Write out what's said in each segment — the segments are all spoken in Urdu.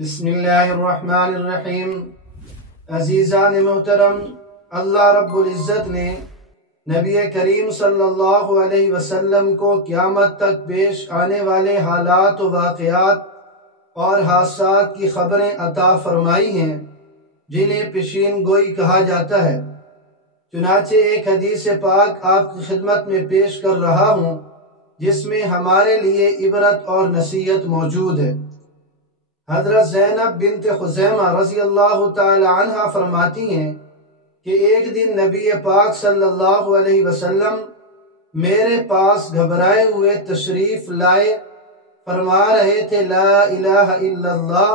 بسم اللہ الرحمن الرحیم۔ عزیزان محترم، اللہ رب العزت نے نبی کریم صلی اللہ علیہ وسلم کو قیامت تک پیش آنے والے حالات و واقعات اور حادثات کی خبریں عطا فرمائی ہیں، جنہیں پیشین گوئی کہا جاتا ہے۔ چنانچہ ایک حدیث پاک آپ کی خدمت میں پیش کر رہا ہوں، جس میں ہمارے لیے عبرت اور نصیحت موجود ہے۔ حضرت زینب بنت خزیمہ رضی اللہ تعالی عنہ فرماتی ہیں کہ ایک دن نبی پاک صلی اللہ علیہ وسلم میرے پاس گھبرائے ہوئے تشریف لائے، فرما رہے تھے لا الہ الا اللہ،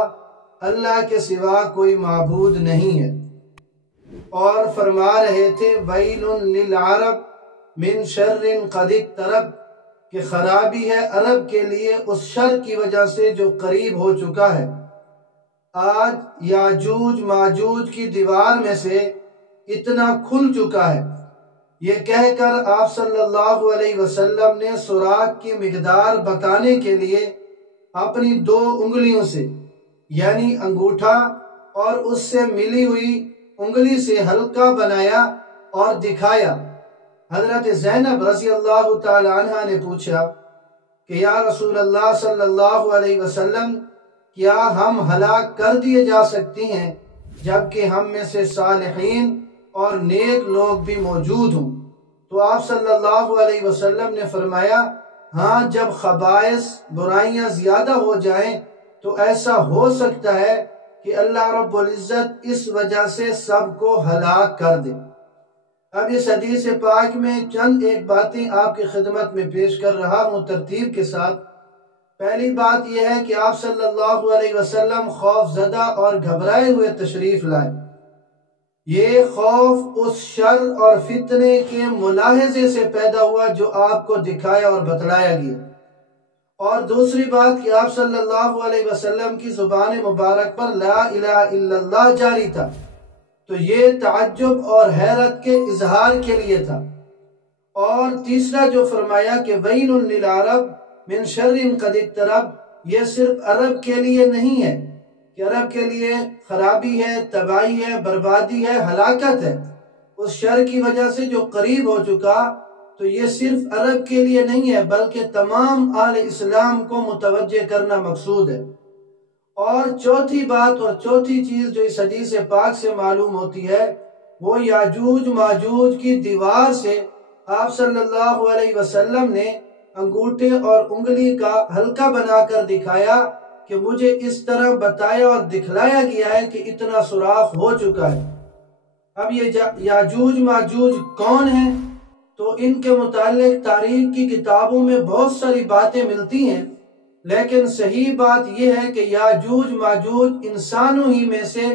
اللہ کے سوا کوئی معبود نہیں ہے، اور فرما رہے تھے ویل للعرب من شر قد اقترب، کہ خرابی ہے عرب کے لیے اس شر کی وجہ سے جو قریب ہو چکا ہے۔ آج یاجوج ماجوج کی دیوار میں سے اتنا کھل چکا ہے۔ یہ کہہ کر آپ صلی اللہ علیہ وسلم نے سوراخ کی مقدار بتانے کے لیے اپنی 2 انگلیوں سے یعنی انگوٹھا اور اس سے ملی ہوئی انگلی سے حلقہ بنایا اور دکھایا۔ حضرت زینب رضی اللہ تعالی عنہ نے پوچھا کہ یا رسول اللہ صلی اللہ علیہ وسلم، کیا ہم ہلاک کر دیے جا سکتے ہیں جبکہ ہم میں سے صالحین اور نیک لوگ بھی موجود ہوں؟ تو آپ صلی اللہ علیہ وسلم نے فرمایا ہاں، جب خبائث برائیاں زیادہ ہو جائیں تو ایسا ہو سکتا ہے کہ اللہ رب العزت اس وجہ سے سب کو ہلاک کر دے۔ اب اس حدیث پاک میں چند ایک باتیں آپ کی خدمت میں پیش کر رہا ہوں ترتیب کے ساتھ۔ پہلی بات یہ ہے کہ آپ صلی اللہ علیہ وسلم خوف زدہ اور گھبرائے ہوئے تشریف لائے۔ یہ خوف اس شر اور فتنے کے ملاحظے سے پیدا ہوا جو آپ کو دکھایا اور بتلایا گیا۔ اور دوسری بات کہ آپ صلی اللہ علیہ وسلم کی زبان مبارک پر لا الہ الا اللہ جاری تھا، تو یہ تعجب اور حیرت کے اظہار کے لیے تھا۔ اور تیسرا جو فرمایا کہ ویل للعرب من شر قد اقترب، یہ صرف عرب کے لیے نہیں ہے کہ عرب کے لیے خرابی ہے، تباہی ہے، بربادی ہے، ہلاکت ہے اس شر کی وجہ سے جو قریب ہو چکا، تو یہ صرف عرب کے لیے نہیں ہے بلکہ تمام اہل اسلام کو متوجہ کرنا مقصود ہے۔ اور چوتھی بات اور چوتھی چیز جو اس حدیث پاک سے معلوم ہوتی ہے، وہ یاجوج ماجوج کی دیوار سے آپ صلی اللہ علیہ وسلم نے انگوٹھے اور انگلی کا حلقہ بنا کر دکھایا کہ مجھے اس طرح بتایا اور دکھلایا گیا ہے کہ اتنا سوراخ ہو چکا ہے۔ اب یہ یاجوج ماجوج کون ہیں؟ تو ان کے متعلق تاریخ کی کتابوں میں بہت ساری باتیں ملتی ہیں، لیکن صحیح بات یہ ہے کہ یاجوج ماجوج انسانوں ہی میں سے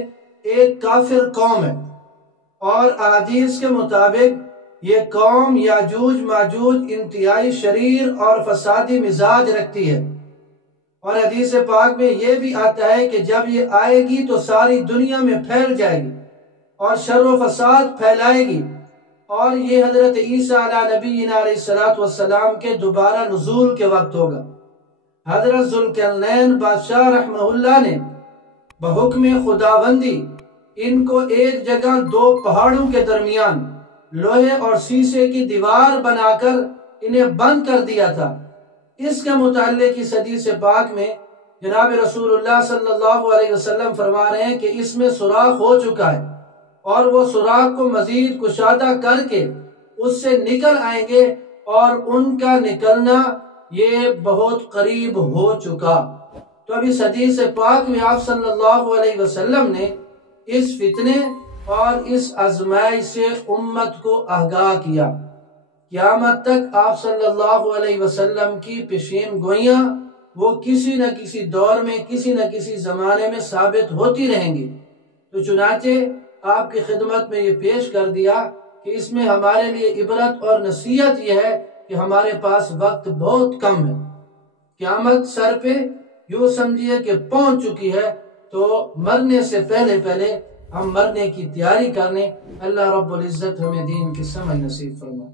ایک کافر قوم ہے، اور احادیث کے مطابق یہ قوم یاجوج ماجوج انتہائی شریر اور فسادی مزاج رکھتی ہے۔ اور حدیث پاک میں یہ بھی آتا ہے کہ جب یہ آئے گی تو ساری دنیا میں پھیل جائے گی اور شر و فساد پھیلائے گی، اور یہ حضرت عیسیٰ علیہ نبینا علیہ السلام کے دوبارہ نزول کے وقت ہوگا۔ حضرت ذوالقرنین بادشاہ رحمہ اللہ نے بحکم خداوندی ان کو ایک جگہ 2 پہاڑوں کے درمیان لوہے اور شیشے کی دیوار بنا کر انہیں بند کر دیا تھا۔ اس کے متعلق اس حدیث پاک میں جناب رسول اللہ صلی اللہ علیہ وسلم فرما رہے ہیں کہ اس میں سوراخ ہو چکا ہے، اور وہ سوراخ کو مزید کشادہ کر کے اس سے نکل آئیں گے، اور ان کا نکلنا یہ بہت قریب ہو چکا۔ تو اب اس حدیث پاک میں آپ صلی اللہ علیہ وسلم نے اس فتنے اور اس آزمائش سے امت کو آگاہ کیا۔ قیامت تک آپ صلی اللہ علیہ وسلم کی پیشین گوئیاں وہ کسی نہ کسی دور میں کسی نہ کسی زمانے میں ثابت ہوتی رہیں گی۔ تو چنانچہ آپ کی خدمت میں یہ پیش کر دیا کہ اس میں ہمارے لیے عبرت اور نصیحت یہ ہے کہ ہمارے پاس وقت بہت کم ہے۔ قیامت سر پہ یوں سمجھیے کہ پہنچ چکی ہے، تو مرنے سے پہلے ہم مرنے کی تیاری کرنے۔ اللہ رب العزت ہمیں دین کی سمجھ نصیب فرمائے۔